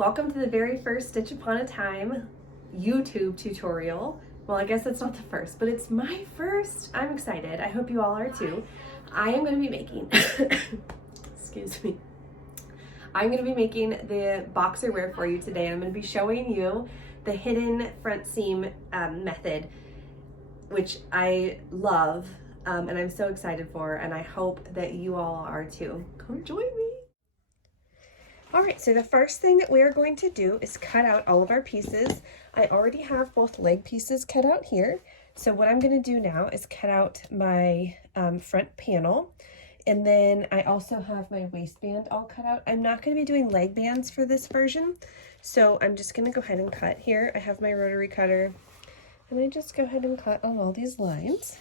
Welcome to the very first Stitch Upon a Time YouTube tutorial. Well, I guess it's not the first, but it's my first. I'm excited. I hope you all are too. I am going to be making, excuse me. I'm going to be making the boxer wear for you today. I'm going to be showing you the hidden front seam method, which I love and I'm so excited for, and I hope that you all are too. Come join me. All right, so the first thing that we are going to do is cut out all of our pieces. I already have both leg pieces cut out here. So what I'm going to do now is cut out my front panel. And then I also have my waistband all cut out. I'm not going to be doing leg bands for this version. So I'm just going to go ahead and cut here. I have my rotary cutter. And I just go ahead and cut on all these lines.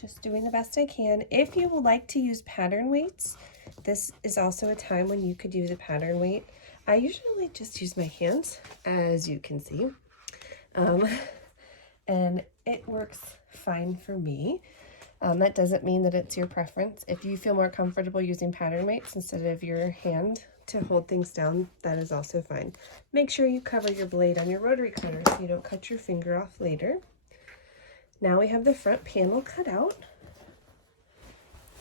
Just doing the best I can. If you would like to use pattern weights, this is also a time when you could use a pattern weight. I usually just use my hands, as you can see, and it works fine for me. That doesn't mean that it's your preference. If you feel more comfortable using pattern weights instead of your hand to hold things down, that is also fine. Make sure you cover your blade on your rotary cutter so you don't cut your finger off later. Now we have the front panel cut out.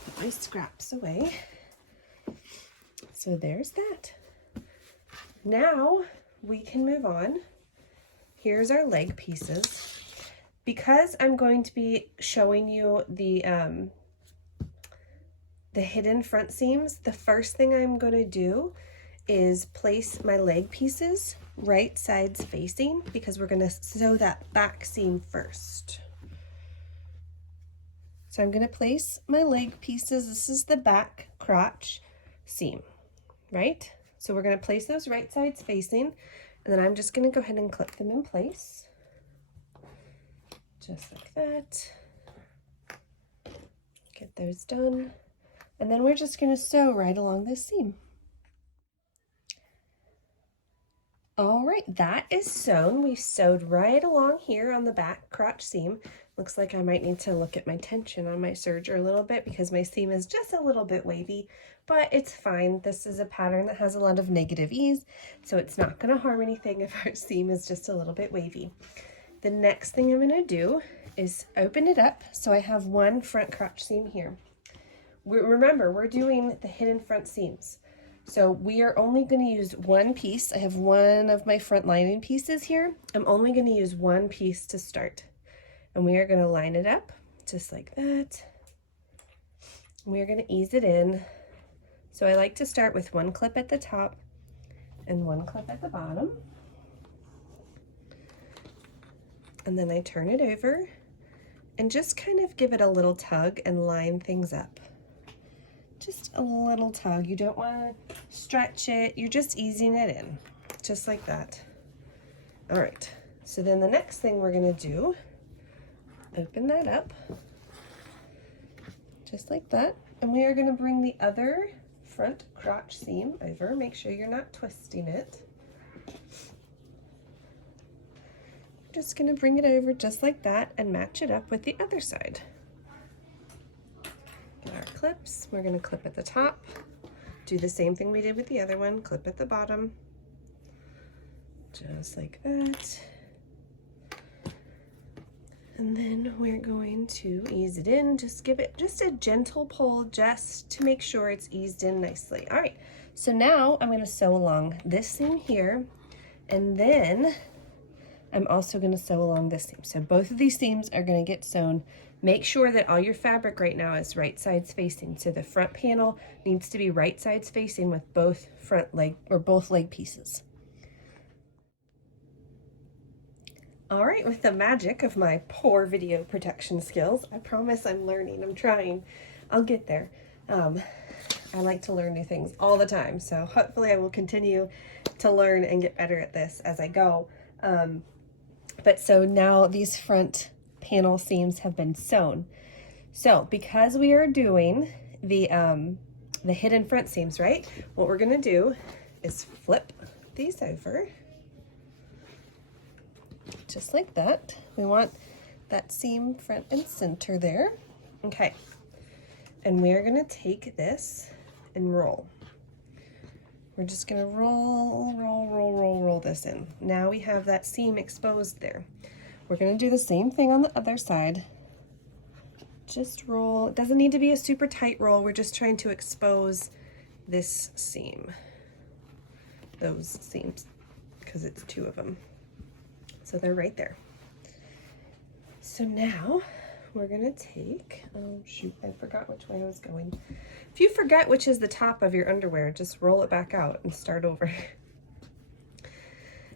Put my scraps away. So there's that. Now we can move on. Here's our leg pieces. Because I'm going to be showing you the hidden front seams, the first thing I'm going to do is place my leg pieces right sides facing, because we're going to sew that back seam first. So I'm going to place my leg pieces. This is the back crotch seam, right? So we're going to place those right sides facing, and then I'm just going to go ahead and clip them in place. Just like that. Get those done. And then we're just going to sew right along this seam. All right, that is sewn. We sewed right along here on the back crotch seam. Looks like I might need to look at my tension on my serger a little bit because my seam is just a little bit wavy, but it's fine. This is a pattern that has a lot of negative ease, so it's not going to harm anything if our seam is just a little bit wavy. The next thing I'm going to do is open it up so I have one front crotch seam here. Remember, we're doing the hidden front seams. So we are only going to use one piece. I have one of my front lining pieces here. I'm only going to use one piece to start. And we are going to line it up just like that. We are going to ease it in. So I like to start with one clip at the top and one clip at the bottom. And then I turn it over and just kind of give it a little tug and line things up. Just a little tug. You don't want to stretch it. You're just easing it in, just like that. All right. So then the next thing we're going to do, open that up, just like that. And we are going to bring the other front crotch seam over. Make sure you're not twisting it. Just going to bring it over just like that and match it up with the other side. Get our clips. We're going to clip at the top. Do the same thing we did with the other one. Clip at the bottom. Just like that. And then we're going to ease it in. Just give it just a gentle pull just to make sure it's eased in nicely. All right. So now I'm going to sew along this seam here. And then I'm also going to sew along this seam. So both of these seams are going to get sewn. Make sure that all your fabric right now is right sides facing. So the front panel needs to be right sides facing with both front leg or both leg pieces. All right, with the magic of my poor video protection skills, I promise I'm learning. I'm trying. I'll get there. I like to learn new things all the time. So hopefully I will continue to learn and get better at this as I go. But so now these front panel seams have been sewn. So because we are doing the hidden front seams, right? What we're gonna do is flip these over, just like that. We want that seam front and center there. Okay, and we're gonna take this and roll. We're just gonna roll this in. Now we have that seam exposed there. We're gonna do the same thing on the other side. Just roll. It doesn't need to be a super tight roll. We're just trying to expose this seam, those seams, because it's two of them. So they're right there. So now we're gonna take, oh shoot, I forgot which way I was going. If you forget which is the top of your underwear, just roll it back out and start over.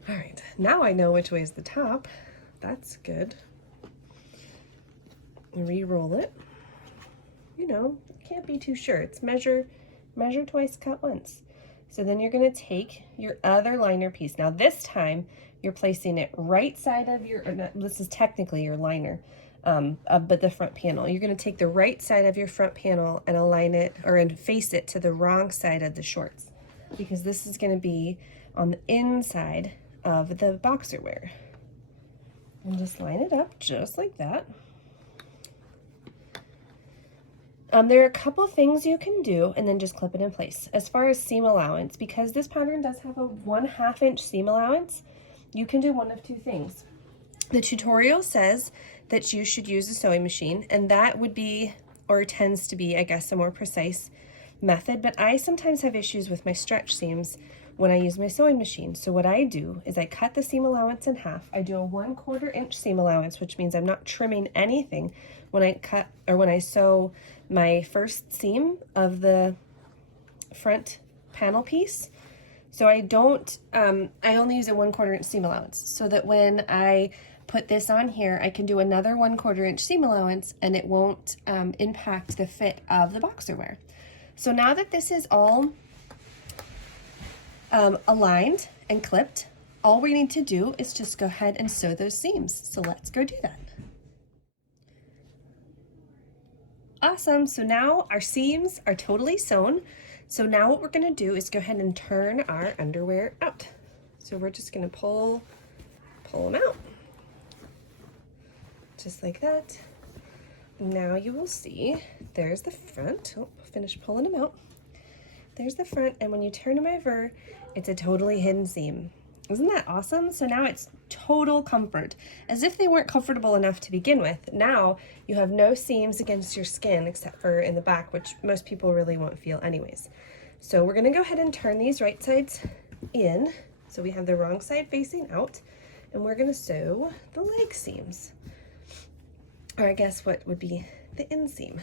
All right, now I know which way is the top. That's good. Re-roll it. You know, can't be too sure. It's measure twice, cut once. So then you're gonna take your other liner piece. Now this time, you're placing it right side of your, this is technically your liner, but the front panel. You're gonna take the right side of your front panel and align it, and face it to the wrong side of the shorts, because this is gonna be on the inside of the boxer wear. And just line it up just like that. There are a couple things you can do and then just clip it in place. As far as seam allowance, because this pattern does have a 1/2 inch seam allowance, you can do one of two things. The tutorial says that you should use a sewing machine, and that would be, or tends to be, I guess, a more precise method, but I sometimes have issues with my stretch seams when I use my sewing machine. So what I do is I cut the seam allowance in half. I do a 1/4 inch seam allowance, which means I'm not trimming anything when I cut, or when I sew my first seam of the front panel piece. So I don't, I only use a 1/4 inch seam allowance, so that when I put this on here, I can do another 1/4 inch seam allowance and it won't impact the fit of the boxer wear. So now that this is all aligned and clipped, all we need to do is just go ahead and sew those seams. So let's go do that. Awesome, so now our seams are totally sewn. So now what we're gonna do is go ahead and turn our underwear out. So we're just gonna pull them out. Just like that. Now you will see, there's the front. Oh, finish pulling them out. There's the front, and when you turn them over, it's a totally hidden seam. Isn't that awesome? So now it's total comfort. As if they weren't comfortable enough to begin with. Now you have no seams against your skin except for in the back, which most people really won't feel anyways. So we're gonna go ahead and turn these right sides in. So we have the wrong side facing out, and we're gonna sew the leg seams. Or I guess what would be the inseam.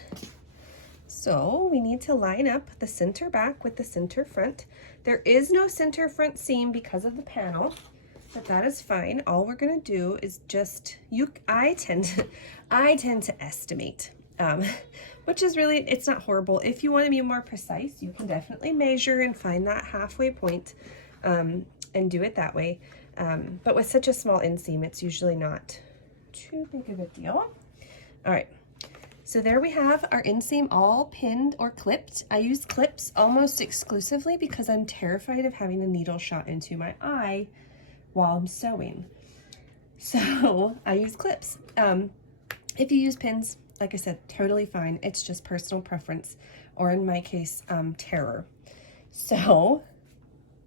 So we need to line up the center back with the center front. There is no center front seam because of the panel, but that is fine. All we're gonna do is just, I tend to estimate, which is really, it's not horrible. If you wanna be more precise, you can definitely measure and find that halfway point and do it that way. But with such a small inseam, it's usually not too big of a deal. All right. So there we have our inseam all pinned or clipped. I use clips almost exclusively because I'm terrified of having a needle shot into my eye while I'm sewing. So I use clips. If you use pins, like I said, totally fine. It's just personal preference, or in my case, terror. So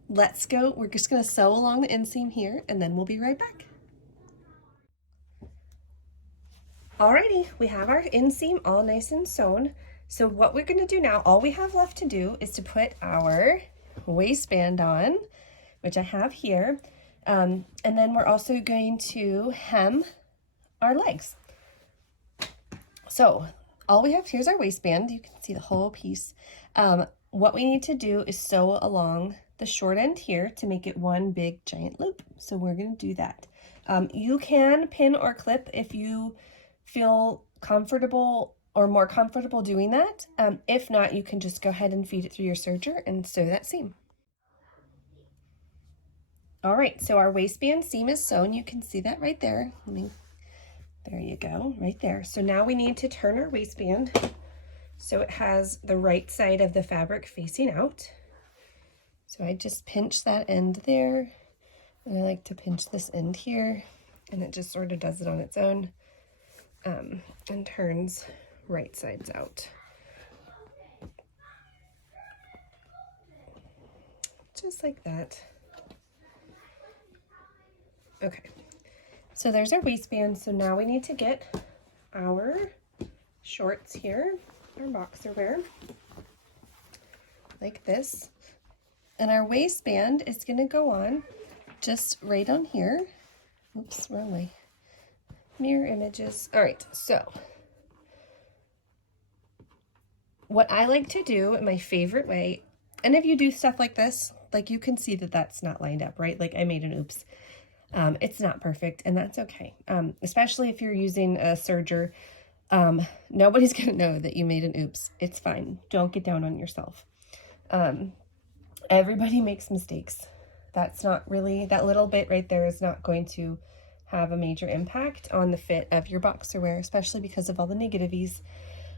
let's go. We're just gonna sew along the inseam here, and then we'll be right back. Alrighty, we have our inseam all nice and sewn. So what we're gonna do now, all we have left to do is to put our waistband on, which I have here. And then we're also going to hem our legs. So all we have, here's our waistband. You can see the whole piece. What we need to do is sew along the short end here to make it one big giant loop. So we're gonna do that. You can pin or clip if you feel comfortable or more comfortable doing that. If not, you can just go ahead and feed it through your serger and sew that seam. All right, so our waistband seam is sewn. You can see that right there. There you go, right there. So now we need to turn our waistband so it has the right side of the fabric facing out. So I just pinch that end there, and I like to pinch this end here, and it just sort of does it on its own. And turns right sides out. just like that. Okay, so there's our waistband. So now we need to get our shorts here, our boxer wear, like this. And our waistband is gonna go on just right on here. Oops, wrong way. Mirror images. All right, so what I like to do, my favorite way, and if you do stuff like this, like you can see that that's not lined up, right? Like I made an oops. It's not perfect, and that's okay. Especially if you're using a serger, nobody's gonna know that you made an oops. It's fine. Don't get down on yourself. Everybody makes mistakes. That's not really, that little bit right there is not going to have a major impact on the fit of your boxer wear, especially because of all the negativities.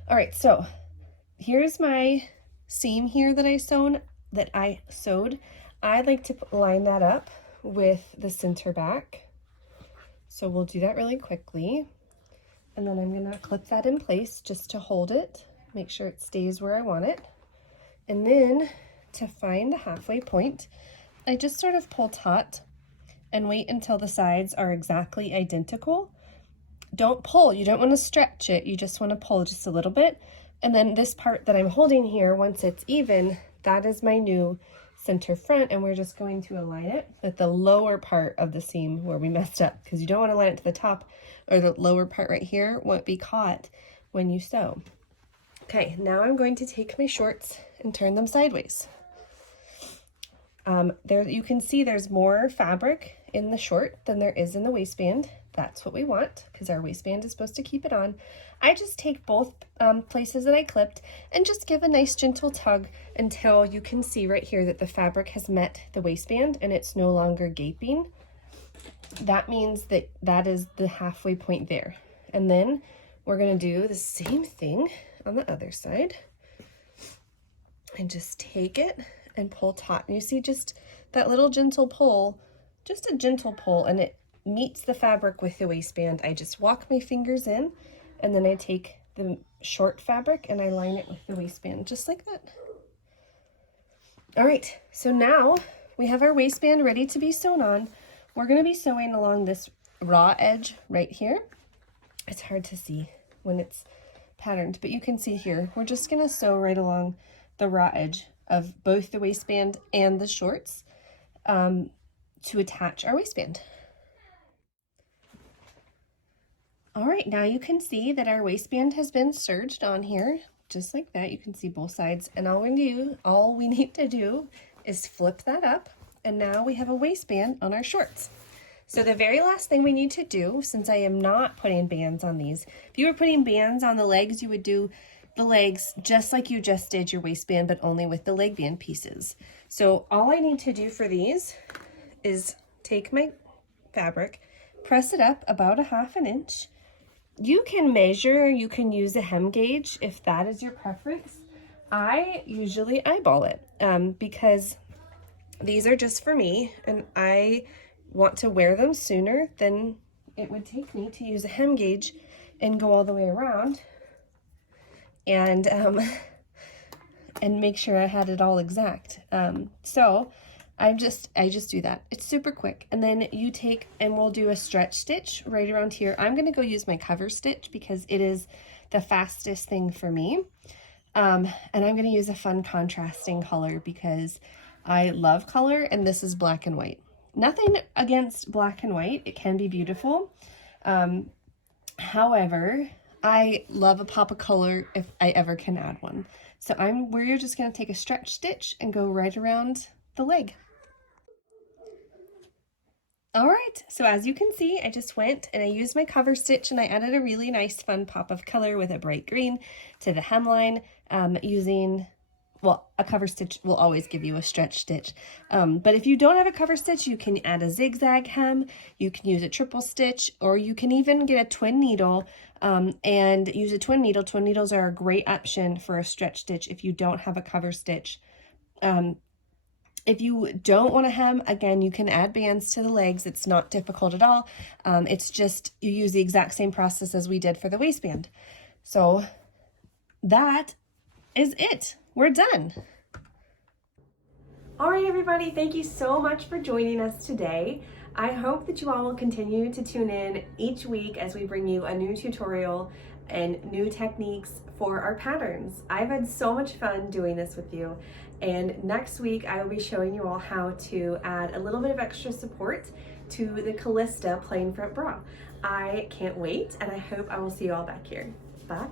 All right, so here's my seam here that I sewed. I like to line that up with the center back. So we'll do that really quickly. And then I'm gonna clip that in place just to hold it, make sure it stays where I want it. And then to find the halfway point, I just sort of pull taut and wait until the sides are exactly identical. Don't pull, you don't want to stretch it, you just want to pull just a little bit. And then this part that I'm holding here, once it's even, that is my new center front, and we're just going to align it with the lower part of the seam where we messed up, because you don't want to align it to the top, or the lower part right here won't be caught when you sew. Okay, now I'm going to take my shorts and turn them sideways. There you can see there's more fabric in the short than there is in the waistband. That's what we want, because our waistband is supposed to keep it on. I just take both places that I clipped and just give a nice gentle tug until you can see right here that the fabric has met the waistband and it's no longer gaping. That means that that is the halfway point there. And then we're going to do the same thing on the other side and just take it and pull taut. And you see just that little gentle pull, just a gentle pull, and it meets the fabric with the waistband. I just walk my fingers in, and then I take the short fabric and I line it with the waistband, just like that. All right, so now we have our waistband ready to be sewn on. We're gonna be sewing along this raw edge right here. It's hard to see when it's patterned, but you can see here, we're just gonna sew right along the raw edge of both the waistband and the shorts to attach our waistband. All right, now you can see that our waistband has been serged on here, just like that. You can see both sides, and all we need to do is flip that up, and now we have a waistband on our shorts. So the very last thing we need to do, since I am not putting bands on these, if you were putting bands on the legs, you would do the legs just like you just did your waistband, but only with the leg band pieces. So all I need to do for these is take my fabric, press it up about 1/2 inch. You can measure, you can use a hem gauge if that is your preference. I usually eyeball it because these are just for me, and I want to wear them sooner than it would take me to use a hem gauge and go all the way around and make sure I had it all exact. So I just do that. It's super quick. And then you take, and we'll do a stretch stitch right around here. I'm gonna go use my cover stitch because it is the fastest thing for me. And I'm gonna use a fun contrasting color because I love color, and this is black and white. Nothing against black and white, it can be beautiful. However, I love a pop of color if I ever can add one. So we're just gonna take a stretch stitch and go right around the leg. All right, so as you can see, I just went and I used my cover stitch and I added a really nice fun pop of color with a bright green to the hemline using, well, a cover stitch will always give you a stretch stitch. But if you don't have a cover stitch, you can add a zigzag hem, you can use a triple stitch, or you can even get a twin needle and use a twin needle. Twin needles are a great option for a stretch stitch if you don't have a cover stitch. If you don't want to hem, again, you can add bands to the legs. It's not difficult at all. It's just you use the exact same process as we did for the waistband. So that is it. We're done. All right, everybody, thank you so much for joining us today. I hope that you all will continue to tune in each week as we bring you a new tutorial and new techniques for our patterns. I've had so much fun doing this with you, and next week I will be showing you all how to add a little bit of extra support to the Callista plain front bra. I can't wait, and I hope I will see you all back here. Bye.